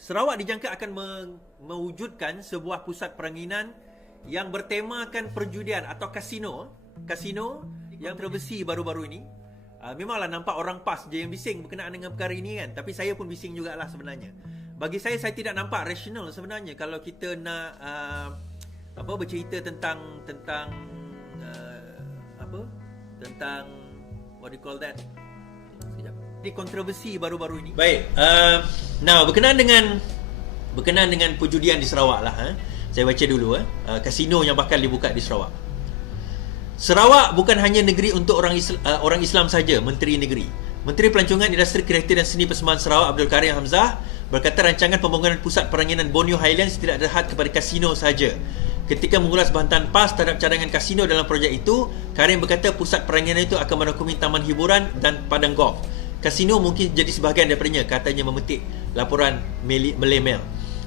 Sarawak dijangka akan mewujudkan sebuah pusat peranginan yang bertemakan perjudian atau kasino yang terbesi baru-baru ini. Memanglah nampak orang PAS je yang bising berkenaan dengan perkara ini kan, tapi saya pun bising jugalah sebenarnya. Bagi saya tidak nampak rasional sebenarnya kalau kita nak bercerita tentang what do you call that? Sekejap. Di kontroversi baru-baru ini. Baik, now berkenaan dengan perjudian di Sarawak lah. Saya baca dulu kasino yang bakal dibuka di Sarawak. Sarawak bukan hanya negeri untuk orang Islam saja. Menteri Pelancongan Industri Kreatif dan Seni Persembahan Sarawak Abdul Karim Hamzah berkata rancangan pembangunan pusat peranginan Borneo Highlands tidak terhad kepada kasino saja. Ketika mengulas bantahan PAS terhadap cadangan kasino dalam projek itu, Karim berkata pusat peranginan itu akan merangkumi taman hiburan dan padang golf. Kasino mungkin jadi sebahagian daripadanya, katanya memetik laporan Malay Mail.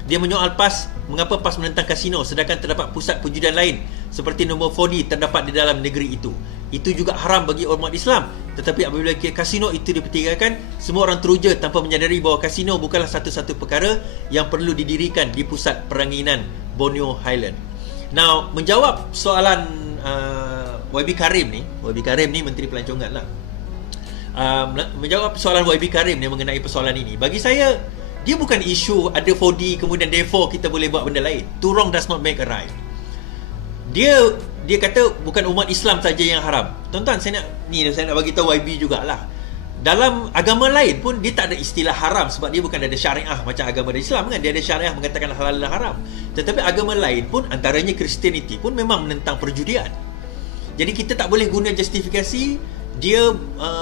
Dia menyoal PAS, mengapa PAS menentang kasino sedangkan terdapat pusat perjudian lain seperti nombor 4D terdapat di dalam negeri itu. Itu juga haram bagi umat Islam. Tetapi apabila kasino itu dipertikaikan, semua orang teruja tanpa menyadari bahawa kasino bukanlah satu-satu perkara yang perlu didirikan di pusat peranginan Borneo Highland. Now, menjawab soalan YB Karim ni Menteri Pelancongan lah. Menjawab soalan YB Karim ni mengenai persoalan ini, bagi saya dia bukan isu ada 4D kemudian therefore kita boleh buat benda lain. Too wrong does not make a right. Dia kata bukan umat Islam saja yang haram. Tuan-tuan, saya nak bagi tahu YB jugalah. Dalam agama lain pun dia tak ada istilah haram sebab dia bukan ada syariah macam agama Islam kan. Dia ada syariah mengatakan halal dan haram. Tetapi agama lain pun, antaranya Kristianiti pun memang menentang perjudian. Jadi kita tak boleh guna justifikasi dia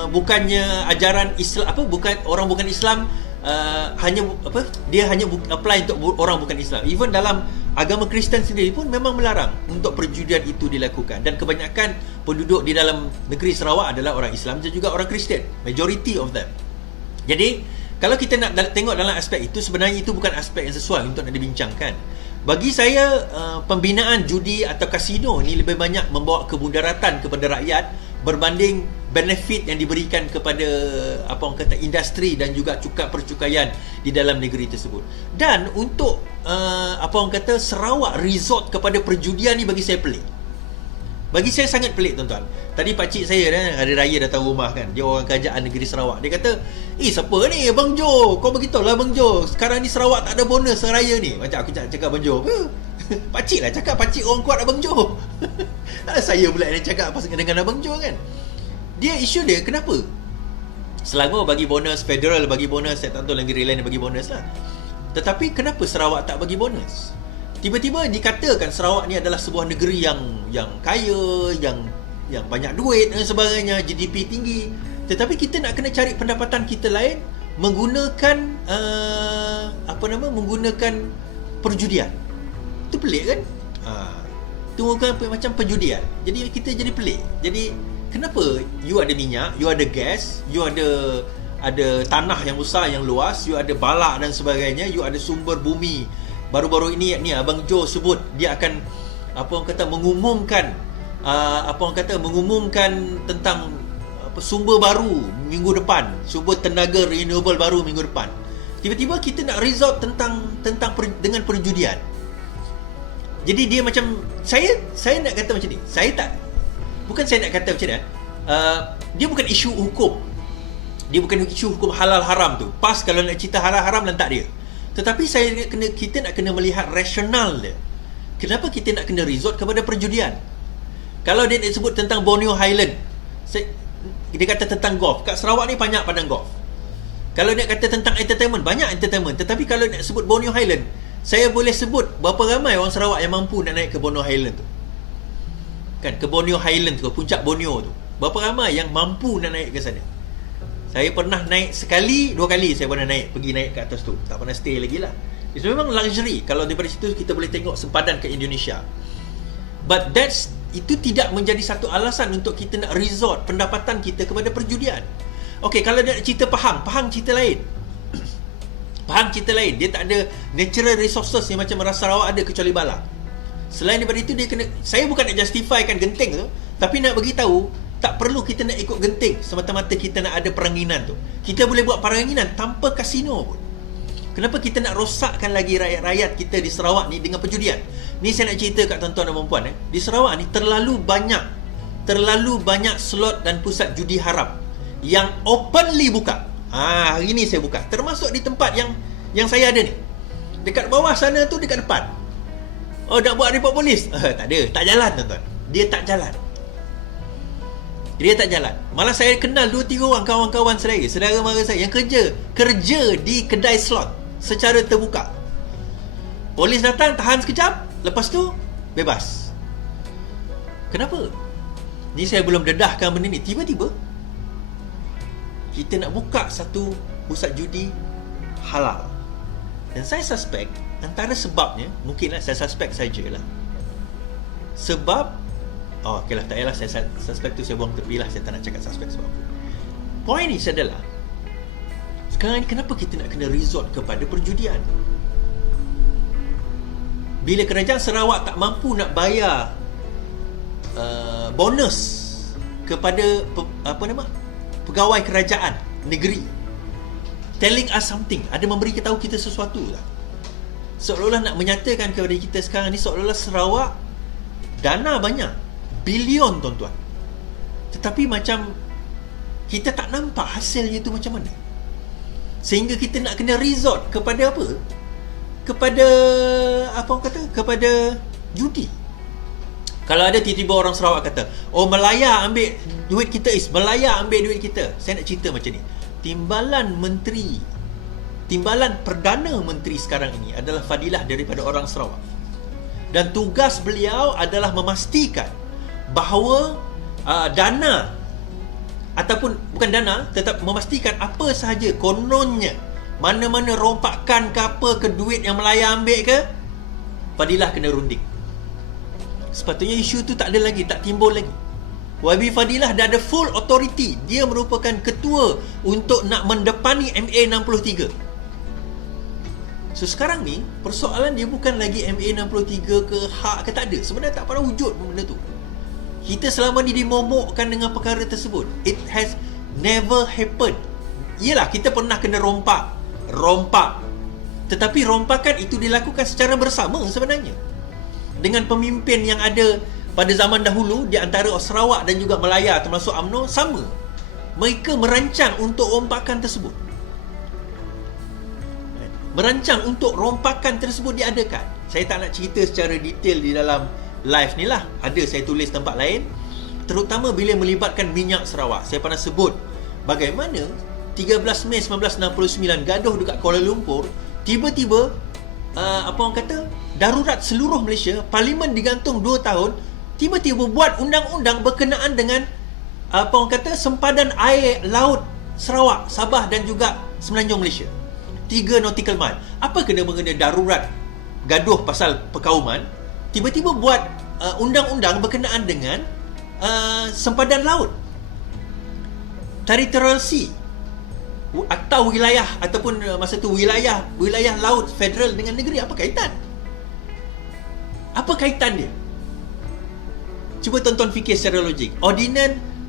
bukannya ajaran Islam bukan Islam. Dia hanya apply untuk orang bukan Islam. Even dalam agama Kristen sendiri pun memang melarang untuk perjudian itu dilakukan. Dan kebanyakan penduduk di dalam negeri Sarawak adalah orang Islam dan juga orang Kristen, majority of them. Jadi kalau kita nak tengok dalam aspek itu, sebenarnya itu bukan aspek yang sesuai untuk nak dibincangkan. Bagi saya, pembinaan judi atau kasino ni lebih banyak membawa kemudaratan kepada rakyat berbanding benefit yang diberikan kepada industri dan juga percukaian di dalam negeri tersebut. Dan untuk Sarawak resort kepada perjudian ni bagi saya pelik. Bagi saya sangat pelik, tuan-tuan. Tadi pakcik saya hari raya datang rumah kan. Dia orang kerajaan negeri Sarawak. Dia kata, siapa ni Abang Jo? Kau beritahulah Abang Jo, sekarang ni Sarawak tak ada bonus raya ni. Macam aku cakap Abang Jo, pakcik lah cakap, pakcik orang kuat Abang Jo. Saya pula yang cakap dengan Abang Jo kan. Dia isu dia kenapa Selangor bagi bonus, federal bagi bonus, saya tak tahu negeri lain bagi bonus lah. Tetapi kenapa Sarawak tak bagi bonus? Tiba-tiba dikatakan Sarawak ni adalah sebuah negeri yang kaya, yang banyak duit dan sebagainya, GDP tinggi. Tetapi kita nak kena cari pendapatan kita lain menggunakan menggunakan perjudian. Itu pelik kan? Itu bukan macam perjudian. Jadi kita jadi pelik. Jadi kenapa you ada minyak, you ada gas, you ada tanah yang besar, yang luas, you ada balak dan sebagainya, you ada sumber bumi. Baru-baru ini ni Abang Jo sebut dia akan mengumumkan tentang sumber baru minggu depan, sumber tenaga renewable baru minggu depan. Tiba-tiba kita nak resort dengan perjudian. Jadi dia macam saya nak kata macam ni. Saya nak kata macam ni. Dia bukan isu hukum. Dia bukan isu hukum halal haram tu. PAS kalau nak cerita halal haram lantak dia. Tetapi kita nak kena melihat rasional dia. Kenapa kita nak kena resort kepada perjudian? Kalau dia nak sebut tentang Borneo Highland, dia kata tentang golf. Kat Sarawak ni banyak padang golf. Kalau dia kata tentang entertainment, banyak entertainment. Tetapi kalau nak sebut Borneo Highland, saya boleh sebut berapa ramai orang Sarawak yang mampu nak naik ke Borneo Highland tu. Kan, ke Borneo Highland tu, puncak Borneo tu. Berapa ramai yang mampu nak naik ke sana? Saya pernah naik sekali, 2 kali saya pernah pergi naik ke atas tu. Tak pernah stay lagi lah. Itu memang luxury. Kalau daripada situ kita boleh tengok sempadan ke Indonesia. But itu tidak menjadi satu alasan untuk kita nak resort pendapatan kita kepada perjudian. Okey, kalau nak cerita Pahang cerita lain. Pahang cerita lain. Dia tak ada natural resources yang macam Sarawak ada kecuali bala. Selain daripada itu, saya bukan nak justifikan Genting tu, tapi nak bagi tahu Tak perlu kita nak ikut genting semata-mata kita nak ada peranginan tu. Kita boleh buat peranginan tanpa kasino pun. Kenapa kita nak rosakkan lagi rakyat-rakyat kita di Sarawak ni dengan perjudian? Ni saya nak cerita kat tuan-tuan dan puan-puan. Di Sarawak ni terlalu banyak slot dan pusat judi haram yang openly buka. Hari ni saya buka. Termasuk di tempat yang saya ada ni. Dekat bawah sana tu, dekat depan. Oh, nak buat report polis? Tak ada, tak jalan tuan-tuan. Dia tak jalan. Malah saya kenal 2-3 orang kawan-kawan saya, saudara mara saya yang kerja di kedai slot secara terbuka. Polis datang, tahan sekejap, lepas tu bebas. Kenapa? Ni saya belum dedahkan benda ni. Tiba-tiba kita nak buka satu pusat judi halal. Dan saya suspek antara sebabnya, mungkinlah saya suspek sajalah. Sebab okeylah, tak payahlah saya suspek tu saya buang tepi lah. Saya tak nak cakap suspek sebab apa. Poin ni adalah sekarang ni kenapa kita nak kena resort kepada perjudian? Bila kerajaan Sarawak tak mampu nak bayar bonus kepada pegawai kerajaan negeri, telling us something, ada memberi tahu kita sesuatu lah. Seolah-olah nak menyatakan kepada kita sekarang ni seolah-olah Sarawak dana banyak, bilion tuan-tuan, tetapi macam kita tak nampak hasilnya tu macam mana, sehingga kita nak kena resort kepada apa? Kepada judi. Kalau ada tiba-tiba orang Sarawak kata, oh Melaya ambil duit kita, Melaya ambil duit kita. Saya nak cerita macam ni. Timbalan Perdana Menteri sekarang ini adalah Fadilah daripada orang Sarawak. Dan tugas beliau adalah memastikan bahawa dana, ataupun bukan dana, tetap memastikan apa sahaja kononnya, mana-mana rompakan ke apa ke duit yang Melaya ambil ke, Fadilah kena runding. Sepatutnya isu tu tak ada lagi, tak timbul lagi. YB Fadilah dah ada full authority. Dia merupakan ketua untuk nak mendepani MA63. So sekarang ni persoalan dia bukan lagi MA63 ke hak ke tak ada. Sebenarnya tak pernah wujud benda tu. Kita selama ni dimomokkan dengan perkara tersebut. It has never happened. Yelah, kita pernah kena rompak. Tetapi rompakan itu dilakukan secara bersama sebenarnya. Dengan pemimpin yang ada pada zaman dahulu di antara Sarawak dan juga Melaya termasuk UMNO sama. Mereka merancang untuk rompakan tersebut. Diadakan. Saya tak nak cerita secara detail di dalam live ni lah. Ada saya tulis tempat lain. Terutama bila melibatkan minyak Sarawak. Saya pernah sebut bagaimana 13 Mei 1969 gaduh dekat Kuala Lumpur, tiba-tiba darurat seluruh Malaysia, parlimen digantung 2 tahun, tiba-tiba buat undang-undang berkenaan dengan sempadan air laut Sarawak, Sabah dan juga Semenanjung Malaysia. 3 nautical mile. Apa kena mengena darurat gaduh pasal perkauman, tiba-tiba buat undang-undang berkenaan dengan sempadan laut, territorial sea, atau wilayah, ataupun masa tu wilayah laut federal dengan negeri. Apa kaitan dia? Cuba tonton fikir secara logik.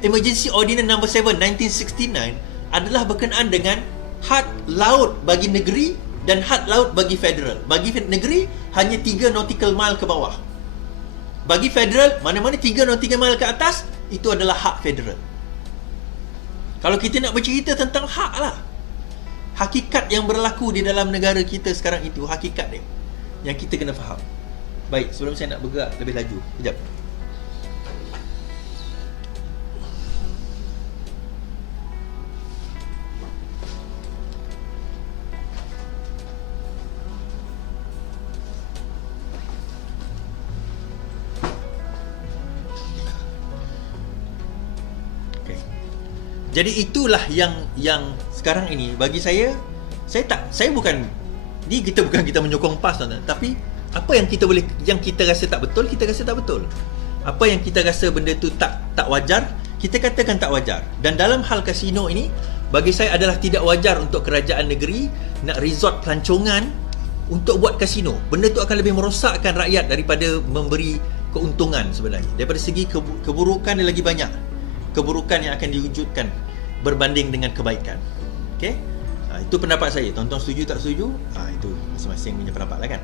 Emergency Ordinance No. 7 1969 adalah berkenaan dengan had laut bagi negeri dan had laut bagi federal. Bagi negeri hanya 3 nautical mile ke bawah. Bagi federal, mana-mana 3 nautical mile ke atas, itu adalah hak federal. Kalau kita nak bercerita tentang hak lah, hakikat yang berlaku di dalam negara kita sekarang itu, hakikat dia yang kita kena faham. Baik, sebelum saya nak bergerak lebih laju, kejap. Jadi itulah yang sekarang ini bagi saya bukan ni, kita menyokong PAS tuan-tuan, tapi apa yang kita rasa tak betul, kita rasa tak betul. Apa yang kita rasa benda tu tak wajar, kita katakan tak wajar. Dan dalam hal kasino ini, bagi saya adalah tidak wajar untuk kerajaan negeri nak resort pelancongan untuk buat kasino. Benda tu akan lebih merosakkan rakyat daripada memberi keuntungan sebenarnya. Daripada segi keburukan dia lagi banyak. keburukan yang akan diwujudkan berbanding dengan kebaikan. Okey? Itu pendapat saya. Tuan-tuan setuju tak setuju? Itu masing-masing punya pendapat lah kan.